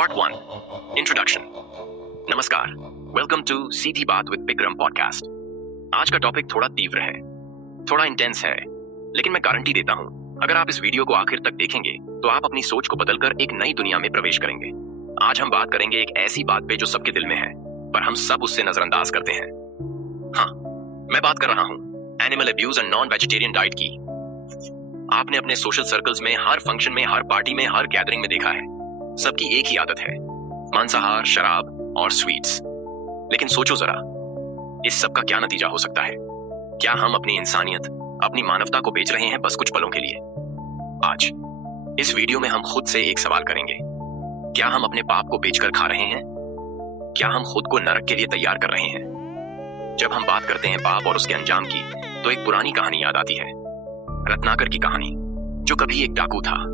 Part 1 introduction. नमस्कार, welcome to सीधी बात with Vikram podcast. आज का टॉपिक थोड़ा तीव्र है, थोड़ा इंटेंस है, लेकिन मैं गारंटी देता हूं अगर आप इस वीडियो को आखिर तक देखेंगे तो आप अपनी सोच को बदलकर एक नई दुनिया में प्रवेश करेंगे। आज हम बात करेंगे एक ऐसी बात पे जो सबके दिल में है पर हम सब उससे नजरअंदाज करते हैं। हाँ, मैं बात कर रहा हूं animal abuse and non vegetarian diet की। आपने अपने सोशल सर्कल्स में, हर फंक्शन में, हर पार्टी में, हर गैदरिंग में देखा है, सबकी एक ही आदत है, मांसाहार, शराब और स्वीट्स। लेकिन सोचो जरा, इस सब का क्या नतीजा हो सकता है? क्या हम अपनी इंसानियत, अपनी मानवता को बेच रहे हैं बस कुछ पलों के लिए? आज इस वीडियो में हम खुद से एक सवाल करेंगे, क्या हम अपने पाप को बेचकर खा रहे हैं? क्या हम खुद को नरक के लिए तैयार कर रहे हैं? जब हम बात करते हैं पाप और उसके अंजाम की, तो एक पुरानी कहानी याद आती है, रत्नाकर की कहानी, जो कभी एक डाकू था।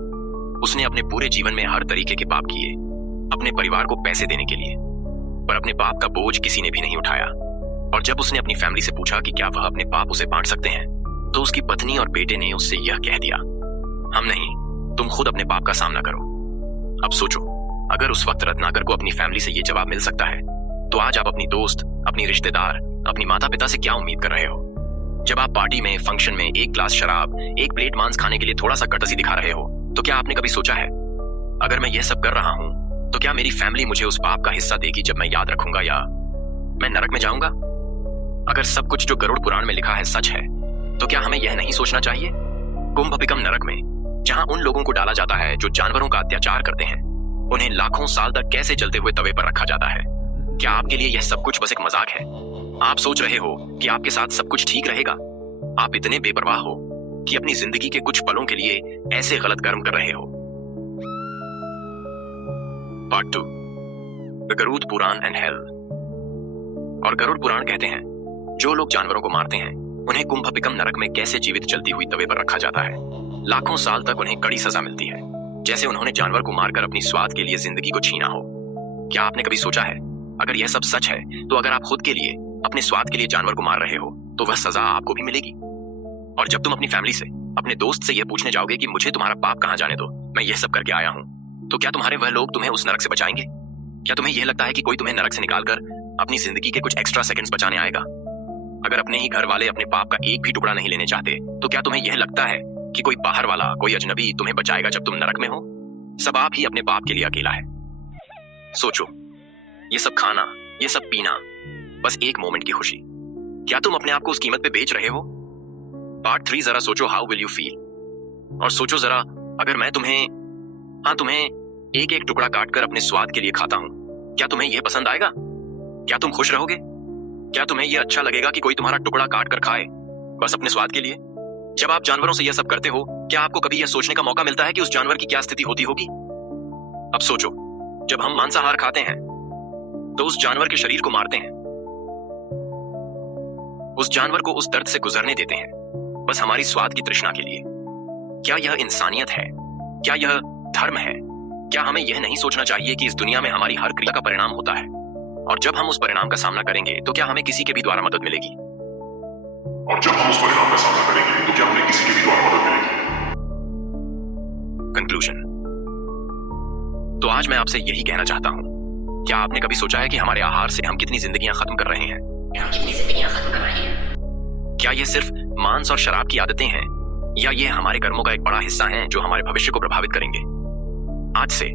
उसने अपने पूरे जीवन में हर तरीके के पाप किए, अपने परिवार को पैसे देने के लिए, पर अपने पाप का बोझ किसी ने भी नहीं उठाया। और जब उसने अपनी फैमिली से पूछा कि क्या वह अपने पाप उसे बांट सकते हैं, तो उसकी पत्नी और बेटे ने उससे यह कह दिया, हम नहीं, तुम खुद अपने पाप का सामना करो। अब सोचो, अगर उस वक्त रत्नाकर को अपनी फैमिली से यह जवाब मिल सकता है, तो आज आप अपनी दोस्त, अपनी रिश्तेदार, अपनी माता पिता से क्या उम्मीद कर रहे हो? जब आप पार्टी में, फंक्शन में एक ग्लास शराब, एक प्लेट मांस खाने के लिए थोड़ा सा कर्टसी दिखा रहे हो, तो क्या आपने कभी सोचा है, अगर मैं यह सब कर रहा हूं तो क्या मेरी फैमिली मुझे उस पाप का हिस्सा देगी जब मैं याद रखूंगा, या मैं नरक में जाऊंगा? अगर सब कुछ जो गरुड़ पुराण में लिखा है सच है, तो क्या हमें यह नहीं सोचना चाहिए, कुंभपिकम नरक में, जहां उन लोगों को डाला जाता है जो जानवरों का अत्याचार करते हैं, उन्हें लाखों साल तक कैसे जलते हुए तवे पर रखा जाता है? क्या आपके लिए यह सब कुछ बस एक मजाक है? आप सोच रहे हो कि आपके साथ सब कुछ ठीक रहेगा? आप इतने बेपरवाह हो कि अपनी जिंदगी के कुछ पलों के लिए ऐसे गलत कर्म कर रहे हो। Part 2 the Garuda Purana and hell. और गरुड़ पुराण कहते हैं, जो लोग जानवरों को मारते हैं उन्हें कुंभपिकम नरक में कैसे जीवित जलती हुई तवे पर रखा जाता है। लाखों साल तक उन्हें कड़ी सजा मिलती है, जैसे उन्होंने जानवर को मारकर अपनी स्वाद के लिए जिंदगी को छीना हो। क्या आपने कभी सोचा है, अगर यह सब सच है, तो अगर आप खुद के लिए, अपने स्वाद के लिए जानवर को मार रहे हो, तो वह सजा आपको भी मिलेगी। और जब तुम अपनी फैमिली से, अपने दोस्त से यह पूछने जाओगे कि मुझे तुम्हारा पाप कहां जाने दो, मैं यह सब करके आया हूं, तो क्या तुम्हारे वह लोग तुम्हें उस नरक से बचाएंगे? क्या तुम्हें यह लगता है कि कोई तुम्हें नरक से निकालकर अपनी जिंदगी के कुछ एक्स्ट्रा सेकंड्स बचाने आएगा? अगर अपने ही घर वाले अपने पाप का एक भी टुकड़ा नहीं लेने चाहते, तो क्या तुम्हें यह लगता है कि कोई बाहर वाला, कोई अजनबी तुम्हें बचाएगा जब तुम नरक में हो? सब आप ही अपने पाप के लिए अकेला है। सोचो, ये सब खाना, ये सब पीना, बस एक मोमेंट की खुशी, क्या तुम अपने आप को उस कीमत पे बेच रहे हो? पार्ट 3 जरा सोचो, हाउ विल यू फील? और सोचो जरा, अगर मैं तुम्हें एक एक टुकड़ा काटकर अपने स्वाद के लिए खाता हूं, क्या तुम्हें यह पसंद आएगा? क्या तुम खुश रहोगे? क्या तुम्हें यह अच्छा लगेगा कि कोई तुम्हारा टुकड़ा काट कर खाए बस अपने स्वाद के लिए? जब आप जानवरों से यह सब करते हो, क्या आपको कभी यह सोचने का मौका मिलता है कि उस जानवर की क्या स्थिति होती होगी? अब सोचो, जब हम मांसाहार खाते हैं तो उस जानवर के शरीर को मारते हैं, उस जानवर को उस दर्द से गुजरने देते हैं बस हमारी स्वाद की तृष्णा के लिए। क्या यह इंसानियत है? क्या यह धर्म है? क्या हमें यह नहीं सोचना चाहिए कि इस दुनिया में हमारी हर क्रिया का परिणाम होता है, और जब हम उस परिणाम का सामना करेंगे तो क्या हमें किसी के भी द्वारा मदद मिलेगी? कंक्लूजन। तो आज मैं आपसे यही कहना चाहता हूं, क्या आपने कभी सोचा है कि हमारे आहार से हम कितनी जिंदगियां खत्म कर रहे हैं? क्या ये सिर्फ मांस और शराब की आदतें हैं, या ये हमारे कर्मों का एक बड़ा हिस्सा हैं जो हमारे भविष्य को प्रभावित करेंगे? आज से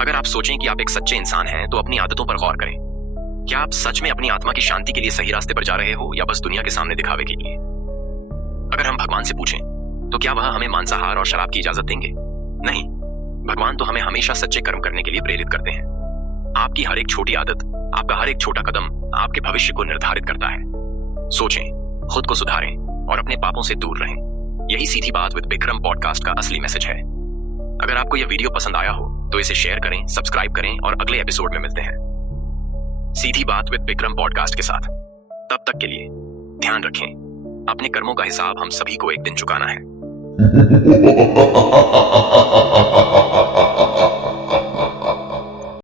अगर आप सोचें कि आप एक सच्चे इंसान हैं, तो अपनी आदतों पर गौर करें। क्या आप सच में अपनी आत्मा की शांति के लिए सही रास्ते पर जा रहे हो, या बस दुनिया के सामने दिखावे के लिए? अगर हम भगवान से पूछें, तो क्या वह हमें मांसाहार और शराब की इजाजत देंगे? नहीं, भगवान तो हमें हमेशा सच्चे कर्म करने के लिए प्रेरित करते हैं। आपकी हर एक छोटी आदत, आपका हर एक छोटा कदम आपके भविष्य को निर्धारित करता है। सोचें, खुद को सुधारें और अपने पापों से दूर रहें। यही सीधी बात विद विक्रम पॉडकास्ट का असली मैसेज है। अगर आपको यह वीडियो पसंद आया हो तो इसे शेयर करें, सब्सक्राइब करें और अगले एपिसोड में मिलते हैं सीधी बात विद विक्रम पॉडकास्ट के साथ। तब तक के लिए ध्यान रखें, अपने कर्मों का हिसाब हम सभी को एक दिन चुकाना है।